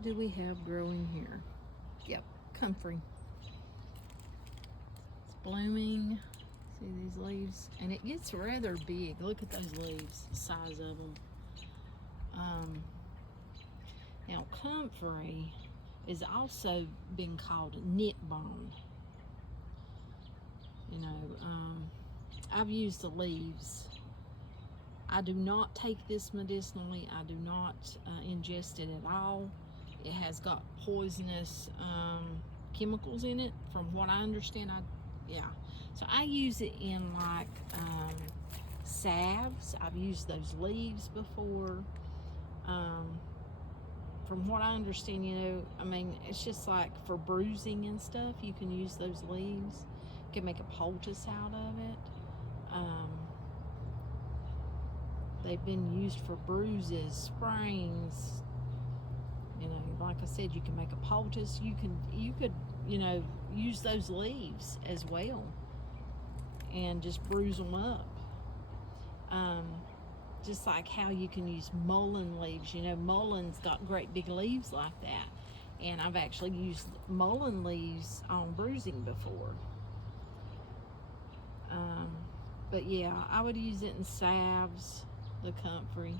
what do we have growing here? Yep, comfrey. It's blooming. See these leaves? And it gets rather big. Look at those leaves, the size of them. Now, comfrey is also been called knit bone. You know, I've used the leaves. I do not take this medicinally. I do not ingest it at all. It has got poisonous chemicals in it, from what I understand. Yeah. So I use it in like salves. I've used those leaves before. From what I understand, you know, I mean, it's just like for bruising and stuff, you can use those leaves. You can make a poultice out of it. They've been used for bruises, sprains. You know, like I said, you can make a poultice. You could, you know, use those leaves as well and just bruise them up. Just like how you can use mullein leaves. You know, mulleins got great big leaves like that. And I've actually used mullein leaves on bruising before. But yeah, I would use it in salves, the comfrey,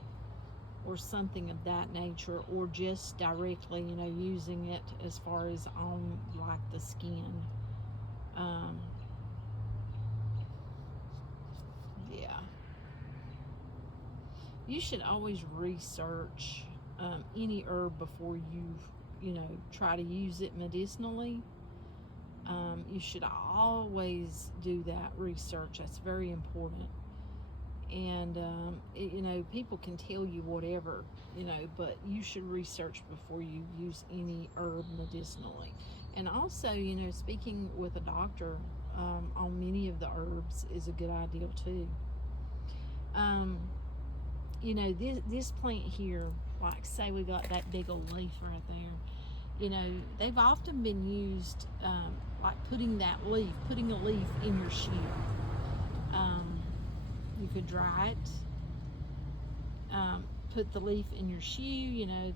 or something of that nature, or just directly, you know, using it as far as on like the skin. Yeah. You should always research any herb before you know, try to use it medicinally. You should always do that research. That's very important. And you know, people can tell you whatever, you know, but you should research before you use any herb medicinally. And also, you know, speaking with a doctor on many of the herbs is a good idea too. You know, this plant here, like say we got that big old leaf right there, you know, they've often been used like putting a leaf in your shoe. You could dry it, put the leaf in your shoe. You know,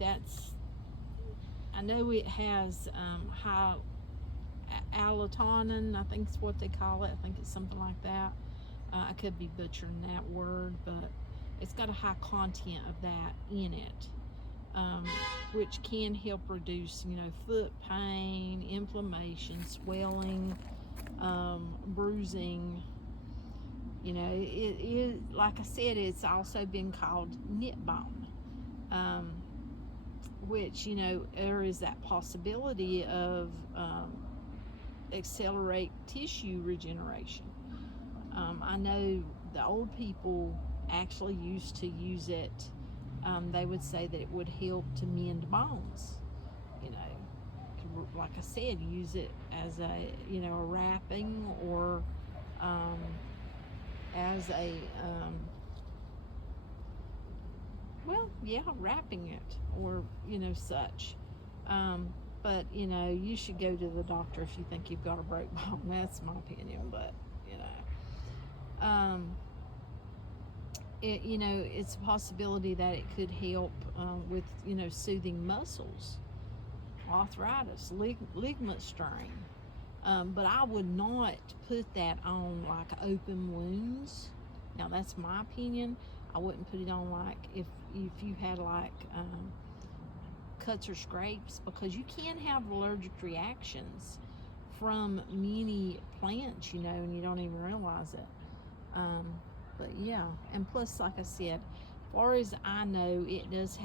I know it has high allotonin, I think it's what they call it. I think it's something like that. I could be butchering that word, but it's got a high content of that in it, which can help reduce, you know, foot pain, inflammation, swelling, bruising. You know, it like I said, it's also been called knit bone, which, you know, there is that possibility of accelerate tissue regeneration. I know the old people actually used to use it. They would say that it would help to mend bones. You know, like I said, use it as a, you know, a wrapping, or as a well, yeah, wrapping it, or, you know, such. But, you know, you should go to the doctor if you think you've got a broke bone. That's my opinion, but, you know. You know, it's a possibility that it could help with, you know, soothing muscles, arthritis, ligament strain. But I would not put that on like open wounds. Now, that's my opinion. I wouldn't put it on like if you had like cuts or scrapes, because you can have allergic reactions from many plants, you know, and you don't even realize it. But yeah, and plus, like I said, as far as I know, it does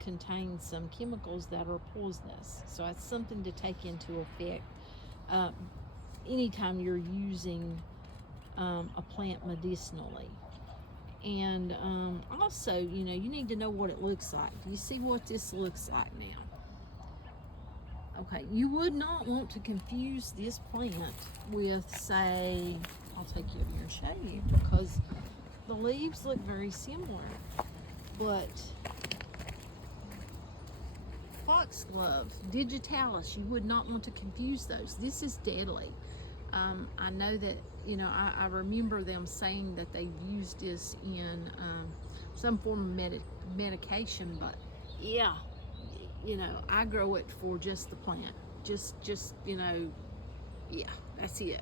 contain some chemicals that are poisonous. So it's something to take into effect anytime you're using a plant medicinally. And also, you know, you need to know what it looks like. You see what this looks like now. Okay, you would not want to confuse this plant with, say, I'll take you over here and show you, because the leaves look very similar. But foxglove, digitalis, you would not want to confuse those. This is deadly. I know that, you know, I remember them saying that they used this in some form of medication, but yeah, you know, I grow it for just the plant. Just, you know, yeah, that's it.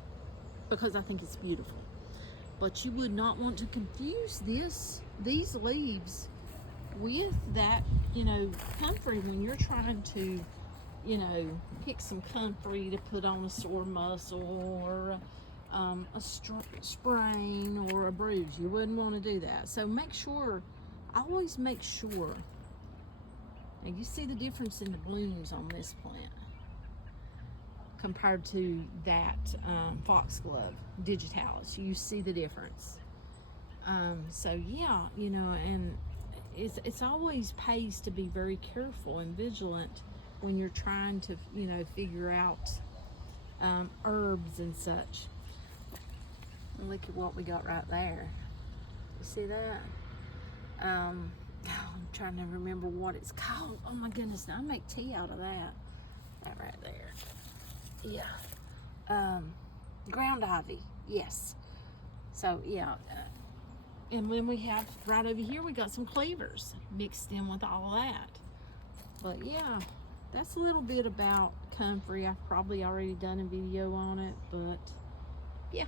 Because I think it's beautiful. But you would not want to confuse these leaves with that, you know, comfrey when you're trying to, you know, pick some comfrey to put on a sore muscle or a sprain or a bruise. You wouldn't want to do that. So make sure, always make sure. Now you see the difference in the blooms on this plant compared to that foxglove digitalis. You see the difference. So yeah, you know, and it's always pays to be very careful and vigilant when you're trying to, you know, figure out herbs and such. And look at what we got right there. You see that? I'm trying to remember what it's called. Oh my goodness, now I make tea out of that. That right there. Yeah. Ground ivy, yes. So yeah, and then we have right over here, we got some cleavers mixed in with all of that. But yeah, that's a little bit about comfrey. I've probably already done a video on it, but yeah.